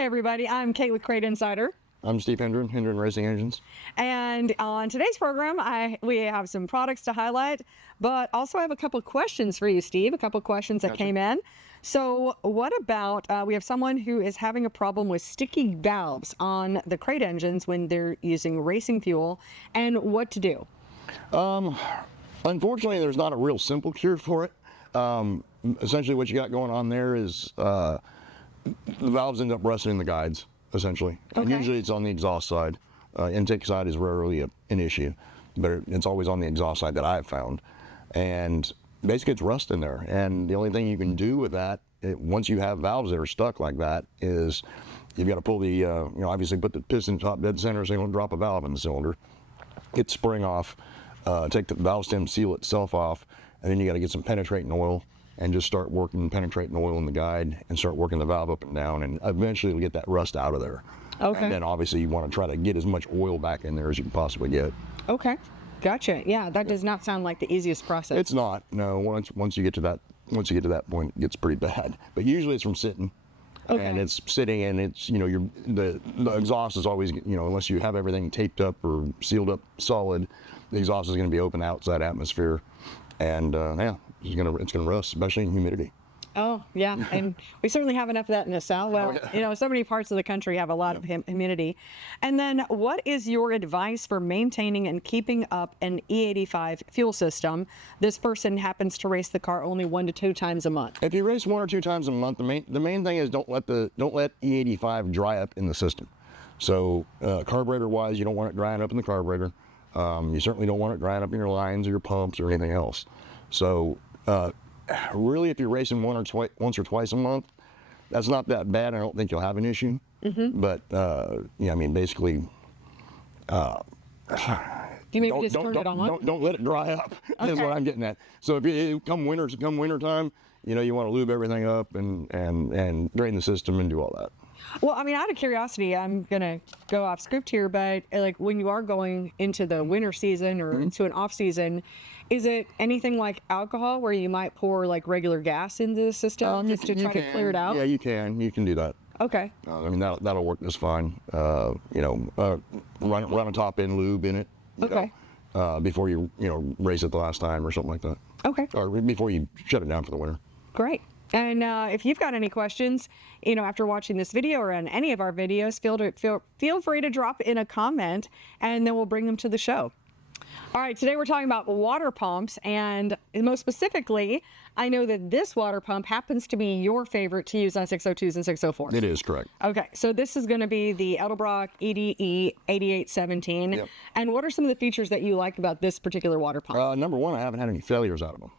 Hey everybody, I'm Kate with Crate Insider. I'm Steve Hendren Racing Engines. And on today's program, we have some products to highlight, but also I have a couple of questions for you, Steve, a couple of questions that came in. So what about, we have someone who is having a problem with sticky valves on the Crate engines when they're using racing fuel, and what to do? Unfortunately, there's not a real simple cure for it. Essentially what you got going on there is the valves end up rusting in the guides, essentially. Okay. And usually it's on the exhaust side. Intake side is rarely an issue, but it's always on the exhaust side that I've found. And basically it's rust in there. And the only thing you can do with that, once you have valves that are stuck like that, is you've got to pull the, obviously put the piston top dead center so you don't drop a valve in the cylinder. Get the spring off, take the valve stem, seal itself off, and then you got to get some penetrating oil and just start working penetrating oil in the guide and start working the valve up and down, and eventually it'll get that rust out of there. Okay. And then obviously you want to try to get as much oil back in there as you can possibly get. Okay, gotcha. Yeah, that does not sound like the easiest process. It's not. No, once you get to that point, it gets pretty bad. But usually it's from sitting. Okay. And it's sitting, and it's, the exhaust is always, unless you have everything taped up or sealed up solid, the exhaust is going to be open outside atmosphere, and yeah, it's gonna rust, especially in humidity. Oh, yeah, and we certainly have enough of that in the South. Well, so many parts of the country have a lot of humidity. And then what is your advice for maintaining and keeping up an E85 fuel system? This person happens to race the car only 1 to 2 times a month. If you race 1 or 2 times a month, the main thing is don't let E85 dry up in the system. So carburetor wise, you don't want it drying up in the carburetor. You certainly don't want it drying up in your lines or your pumps or anything else. So really, if you're racing once or twice a month, that's not that bad. I don't think you'll have an issue. Mm-hmm. But yeah, I mean, basically, you maybe just turn it on. Don't let it dry up. Okay. That's what I'm getting at. So if you come winter time, you want to lube everything up and drain the system and do all that. Well, I mean, out of curiosity, I'm gonna go off script here, but like when you are going into the winter season or into an off season, is it anything like alcohol where you might pour like regular gas into the system just to try to clear it out? Yeah, you can do that. Okay. I mean, that'll work just fine. Run a top end lube in it. Okay. Before you race it the last time or something like that. Okay. Or before you shut it down for the winter. Great. And if you've got any questions, after watching this video or on any of our videos, feel free to drop in a comment, and then we'll bring them to the show. All right, today we're talking about water pumps, and most specifically, I know that this water pump happens to be your favorite to use on 602s and 604s. It is, correct. Okay, so this is going to be the Edelbrock EDE 8817. Yep. And what are some of the features that you like about this particular water pump? Number one, I haven't had any failures out of them.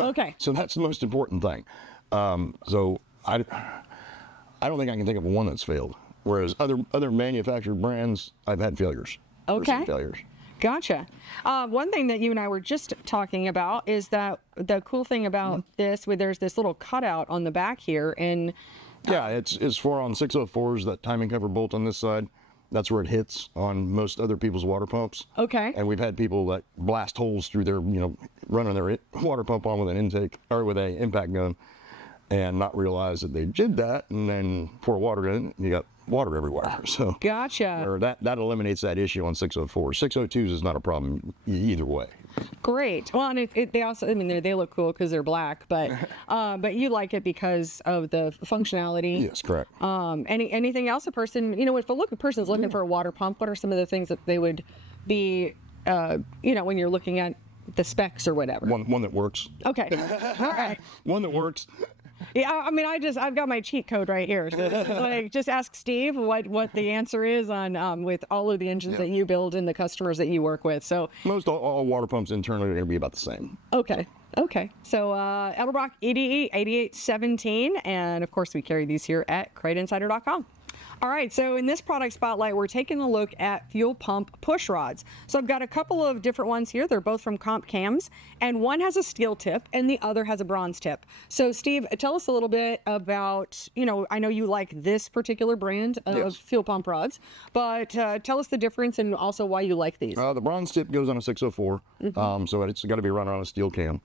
Okay. So that's the most important thing. So I don't think I can think of one that's failed. Whereas other manufactured brands, I've had failures. Okay. Failures. Gotcha. One thing that you and I were just talking about is that the cool thing about this, there's this little cutout on the back here, and yeah, it's for on 604s, that timing cover bolt on this side. That's where it hits on most other people's water pumps. Okay. And we've had people that blast holes through their, running their water pump on with an intake or with a impact gun, and not realize that they did that, and then pour water in, and you got water everywhere. So gotcha. Or that eliminates that issue on 604. 602s is not a problem either way. Great. Well, and they also, I mean, they look cool because they're black, but you like it because of the functionality. Yes, correct. Anything else a person, if a person's looking for a water pump, what are some of the things that they would be, when you're looking at the specs or whatever? One that works. Okay. All right. One that works. Yeah, I mean, I've got my cheat code right here. So, just ask Steve what the answer is on with all of the engines that you build and the customers that you work with. So most all water pumps internally are going to be about the same. Okay. So Edelbrock EDE 8817, and of course we carry these here at CrateInsider.com. All right, so in this product spotlight, we're taking a look at fuel pump push rods. So I've got a couple of different ones here. They're both from Comp Cams, and one has a steel tip and the other has a bronze tip. So Steve, tell us a little bit about, I know you like this particular brand of fuel pump rods, but tell us the difference and also why you like these. The bronze tip goes on a 604, so it's got to be run on a steel cam,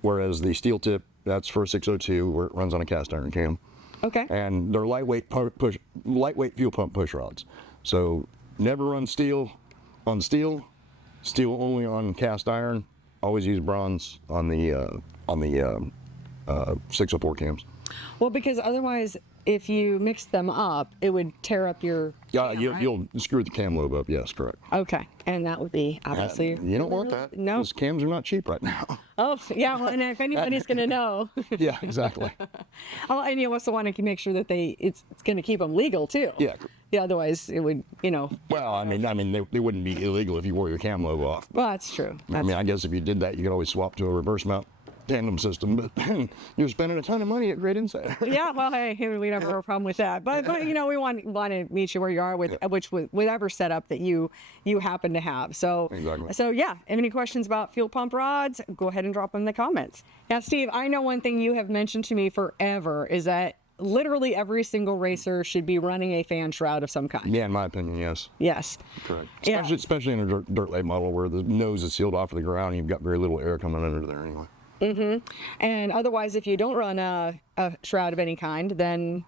whereas the steel tip, that's for a 602, where it runs on a cast iron cam. Okay. And they're lightweight fuel pump push rods. So never run steel on steel only on cast iron. Always use bronze on the 604 cams. Well, because otherwise, if you mix them up, it would tear up your cam, right? You'll screw the cam lobe up. Yes, correct. Okay, and that would be obviously... You don't want that. No. Because cams are not cheap right now. Oh, yeah, well, and if anybody's going to know. Yeah, exactly. Oh, and you also want to make sure that it's going to keep them legal, too. Yeah. Yeah, otherwise it would, Well, I mean, they wouldn't be illegal if you wore your cam lobe off. Well, that's true. I guess if you did that, you could always swap to a reverse mount tandem system, but you're spending a ton of money at Great Insider. Yeah, well, hey, we never have a problem with that. But we want to meet you where you are with whatever setup that you happen to have. So, Exactly. So yeah, any questions about fuel pump rods, go ahead and drop them in the comments. Now, Steve, I know one thing you have mentioned to me forever is that literally every single racer should be running a fan shroud of some kind. Yeah, in my opinion, yes. Yes. Correct. Yeah. Especially in a dirt late model where the nose is sealed off of the ground and you've got very little air coming under there anyway. And otherwise, if you don't run a shroud of any kind, then...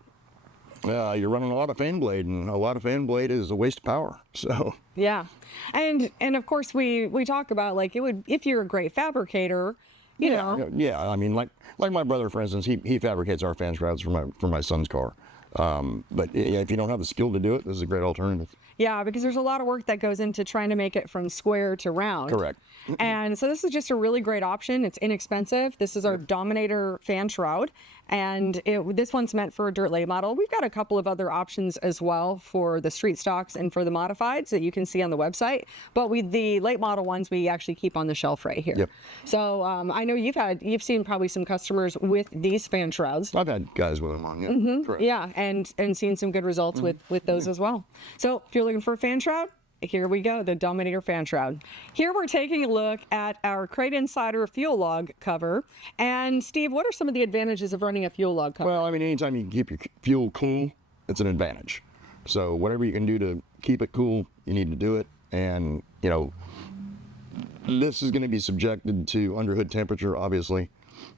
You're running a lot of fan blade, and a lot of fan blade is a waste of power. So Yeah. And of course, we talk about, like, it would, if you're a great fabricator, you know. Yeah, I mean, like my brother, for instance, he fabricates our fan shrouds for my son's car. But yeah, if you don't have the skill to do it, this is a great alternative. Yeah, because there's a lot of work that goes into trying to make it from square to round. Correct. And so this is just a really great option. It's inexpensive. This is our Dominator fan shroud. And this one's meant for a dirt late model. We've got a couple of other options as well for the street stocks and for the modifieds that you can see on the website. But the late model ones, we actually keep on the shelf right here. Yep. So I know you've seen probably some customers with these fan shrouds. I've had guys with them on, yeah. Correct. Yeah, and seen some good results with those as well. So if you're looking for a fan shroud, here we go, the Dominator fan shroud. Here we're taking a look at our Crate Insider fuel log cover. And Steve, what are some of the advantages of running a fuel log cover? Well, I mean, anytime you can keep your fuel cool, it's an advantage. So whatever you can do to keep it cool, you need to do it. And, this is going to be subjected to underhood temperature, obviously.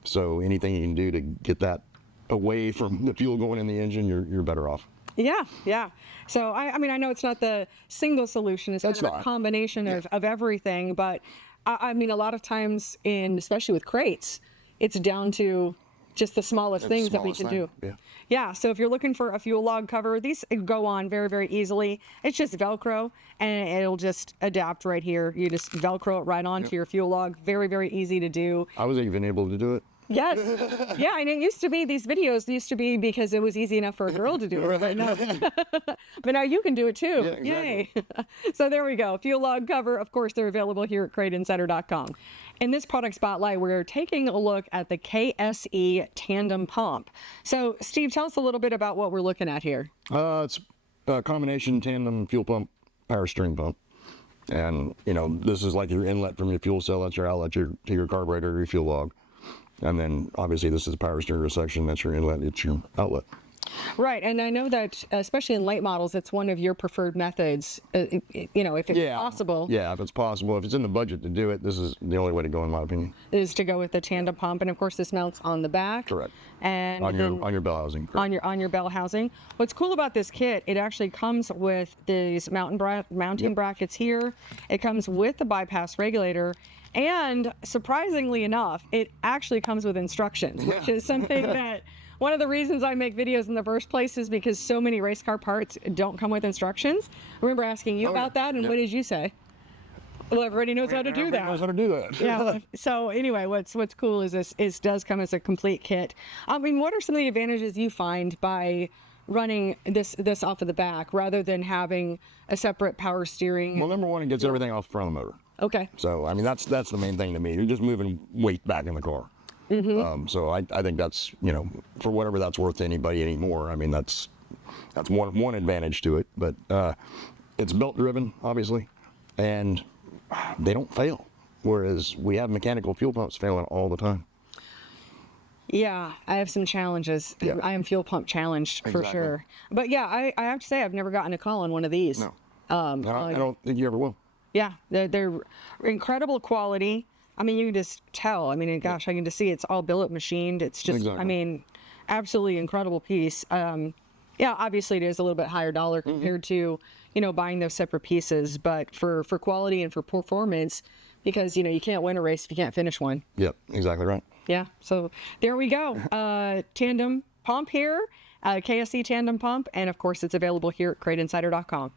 So anything you can do to get that away from the fuel going in the engine, you're better off. Yeah. So, I mean, I know it's not the single solution. It's kind of a combination of everything. But, I mean, a lot of times, especially with crates, it's down to just the smallest things that we can do. Yeah, so if you're looking for a fuel log cover, these go on very, very easily. It's just Velcro, and it'll just adapt right here. You just Velcro it right onto your fuel log. Very, very easy to do. I was even able to do it. Yes. Yeah, and it used to be, these videos used to be because it was easy enough for a girl to do it. But, no. But now you can do it too. Yeah, exactly. Yay. So there we go. Fuel log cover. Of course, they're available here at CrateInsider.com. In this product spotlight, we're taking a look at the KSE Tandem pump. So, Steve, tell us a little bit about what we're looking at here. It's a combination tandem fuel pump, power steering pump. And, this is like your inlet from your fuel cell. That's your outlet to your carburetor or your fuel log. And then, obviously, this is power steering section. That's your inlet. It's your outlet. Right, and I know that, especially in late models, it's one of your preferred methods, if it's possible. Yeah, if it's possible. If it's in the budget to do it, this is the only way to go, in my opinion. Is to go with the tandem pump, and of course this mounts on the back. Correct. And on your bell housing. Correct. On your bell housing. What's cool about this kit, it actually comes with these mounting brackets here. It comes with the bypass regulator. And surprisingly enough, it actually comes with instructions, which is something that one of the reasons I make videos in the first place is because so many race car parts don't come with instructions. I remember asking you about that, and what did you say? Well, everybody knows how to do that. Everybody knows how to do that. Yeah. So anyway, what's cool is this does come as a complete kit. I mean, what are some of the advantages you find by running this off of the back rather than having a separate power steering? Well, number one, it gets everything off the front of the motor. Okay. So, I mean, that's the main thing to me. You're just moving weight back in the car. So I think that's, for whatever that's worth to anybody anymore, I mean, that's one advantage to it. But it's belt driven, obviously, and they don't fail. Whereas we have mechanical fuel pumps failing all the time. Yeah, I have some challenges. Yeah. I am fuel pump challenged for sure. But yeah, I have to say I've never gotten a call on one of these. No. I don't think you ever will. Yeah, they're incredible quality. I mean, you can just tell. I mean, gosh, I can just see it's all billet machined. It's just, Exactly. I mean, absolutely incredible piece. Yeah, obviously it is a little bit higher dollar compared to, buying those separate pieces, but for quality and for performance, because, you can't win a race if you can't finish one. Yep, exactly right. Yeah, so there we go. Tandem pump here, KSC tandem pump, and of course it's available here at CrateInsider.com.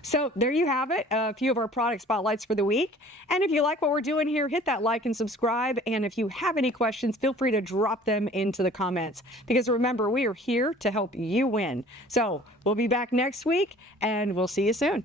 So there you have it, a few of our product spotlights for the week. And if you like what we're doing here, hit that like and subscribe. And if you have any questions, feel free to drop them into the comments, because remember, we are here to help you win. So we'll be back next week and we'll see you soon.